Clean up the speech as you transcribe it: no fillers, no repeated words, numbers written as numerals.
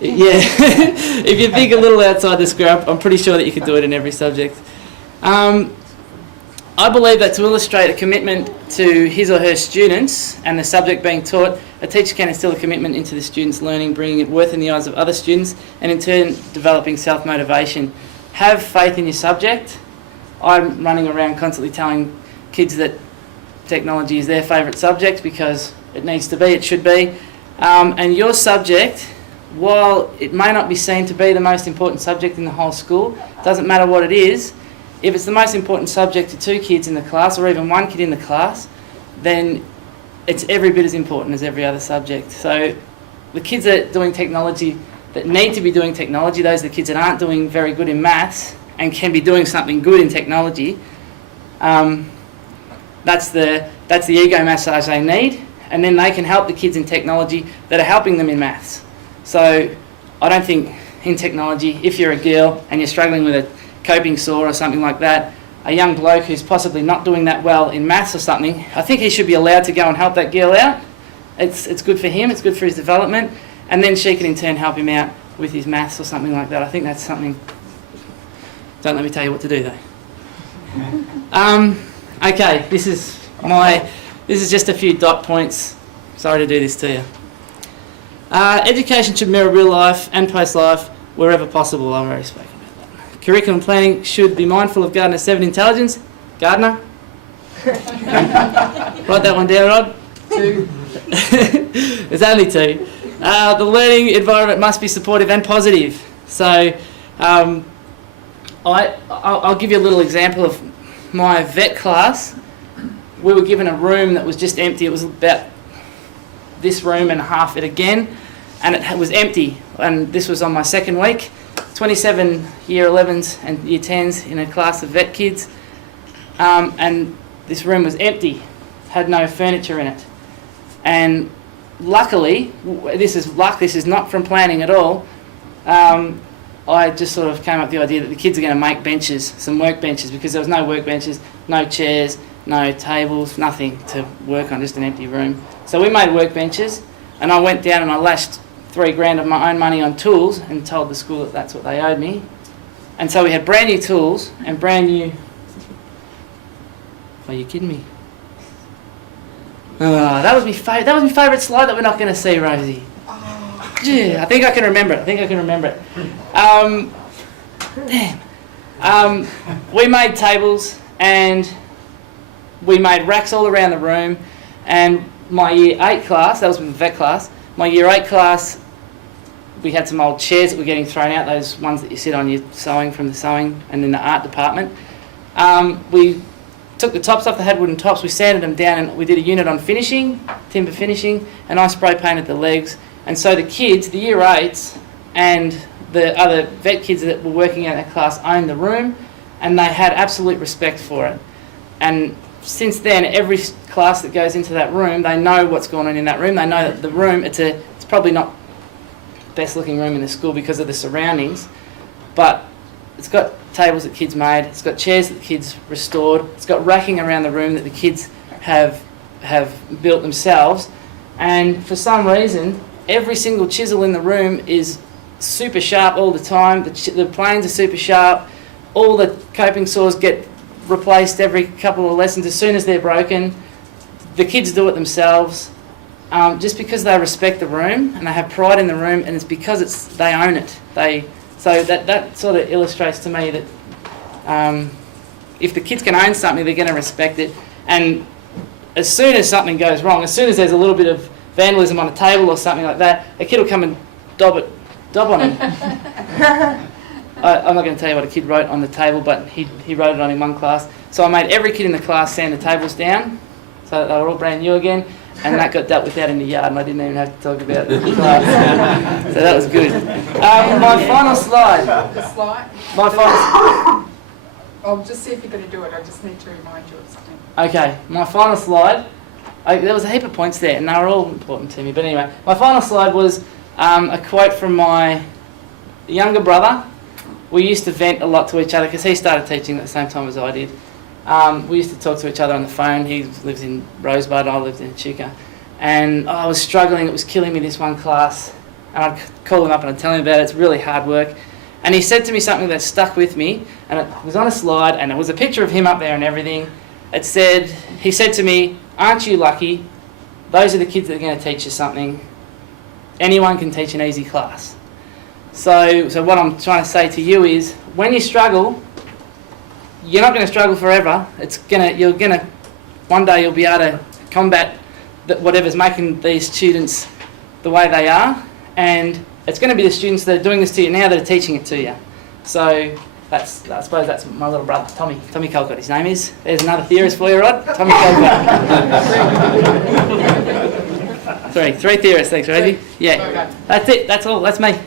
Yeah, if you think a little outside the square, I'm pretty sure that you could do it in every subject. I believe that to illustrate a commitment to his or her students and the subject being taught, a teacher can instill a commitment into the student's learning, bringing it worth in the eyes of other students, and in turn developing self-motivation. Have faith in your subject. I'm running around constantly telling kids that technology is their favourite subject because it needs to be, it should be. And your subject, while it may not be seen to be the most important subject in the whole school, doesn't matter what it is, if it's the most important subject to 2 kids in the class or even 1 kid in the class, then it's every bit as important as every other subject. So the kids that are doing technology, that need to be doing technology, those are the kids that aren't doing very good in maths and can be doing something good in technology, that's the ego massage they need, and then they can help the kids in technology that are helping them in maths. So I don't think in technology, if you're a girl and you're struggling with a coping sore or something like that, a young bloke who's possibly not doing that well in maths or something, I think he should be allowed to go and help that girl out. It's good for him, it's good for his development, and then she can in turn help him out with his maths or something like that. I think that's something. Don't let me tell you what to do though. Okay, this is just a few dot points. Sorry to do this to you. Education should mirror real life and post-life wherever possible. I've already spoken about that. Curriculum planning should be mindful of Gardner 7 intelligence. Gardner? Write that one down, Rod. 2. There's only 2. The learning environment must be supportive and positive. So I'll give you a little example of my vet class. We were given a room that was just empty. It was about this room and half it again, and it was empty. And this was on my second week. 27 year 11s and year 10s in a class of vet kids, and this room was empty, had no furniture in it. And luckily, this is luck, this is not from planning at all, I just sort of came up with the idea that the kids are going to make benches, some work benches, because there was no work benches, no chairs, no tables, nothing to work on, just an empty room. So we made work benches, and I went down and I lashed $3,000 of my own money on tools and told the school that that's what they owed me. And so we had brand new tools and brand new... Are you kidding me? That was my favourite slide that we're not going to see, Rosie. Yeah, I think I can remember it. Damn. We made tables and we made racks all around the room, and my year 8 class, that was my vet class, my year 8 class, we had some old chairs that were getting thrown out, those ones that you sit on, your sewing from the sewing and in the art department. We took the tops off, they had wooden tops, we sanded them down and we did a unit on finishing, timber finishing, and I spray painted the legs. And so the kids, the year 8s and the other vet kids that were working in that class owned the room, and they had absolute respect for it. And since then, every class that goes into that room, they know what's going on in that room. They know that the room, it's probably not the best looking room in the school because of the surroundings, but it's got tables that kids made, it's got chairs that the kids restored, it's got racking around the room that the kids have built themselves, and for some reason, every single chisel in the room is super sharp all the time, the planes are super sharp, all the coping saws get replaced every couple of lessons as soon as they're broken. The kids do it themselves, just because they respect the room and they have pride in the room, and it's because they own it. So that sort of illustrates to me that if the kids can own something, they're going to respect it. And as soon as something goes wrong, as soon as there's a little bit of vandalism on a table or something like that, a kid will come and dob on it. I'm not going to tell you what a kid wrote on the table, but he wrote it on in one class. So I made every kid in the class sand the tables down, so that they were all brand new again, and that got dealt with out in the yard, and I didn't even have to talk about it in class. So that was good. My final slide. The slide? My final. I'll just see if you're going to do it. I just need to remind you of something. Okay, my final slide. There was a heap of points there, and they were all important to me. But anyway, my final slide was a quote from my younger brother. We used to vent a lot to each other because he started teaching at the same time as I did. We used to talk to each other on the phone. He lives in Rosebud, I lived in Chuka. And I was struggling, it was killing me this one class. and I'd call him up and I'd tell him about it. It's really hard work. And he said to me something that stuck with me, and it was on a slide, and it was a picture of him up there and everything. He said to me, "Aren't you lucky? Those are the kids that are going to teach you something. Anyone can teach an easy class." So what I'm trying to say to you is, when you struggle, you're not going to struggle forever. One day you'll be able to combat whatever's making these students the way they are, and it's going to be the students that are doing this to you now that are teaching it to you. So I suppose that's my little brother, Tommy Colcott, his name is. There's another theorist for you, Rod. Tommy Colcott. Three theorists, thanks, Rosie. Yeah, that's it. That's all. That's me.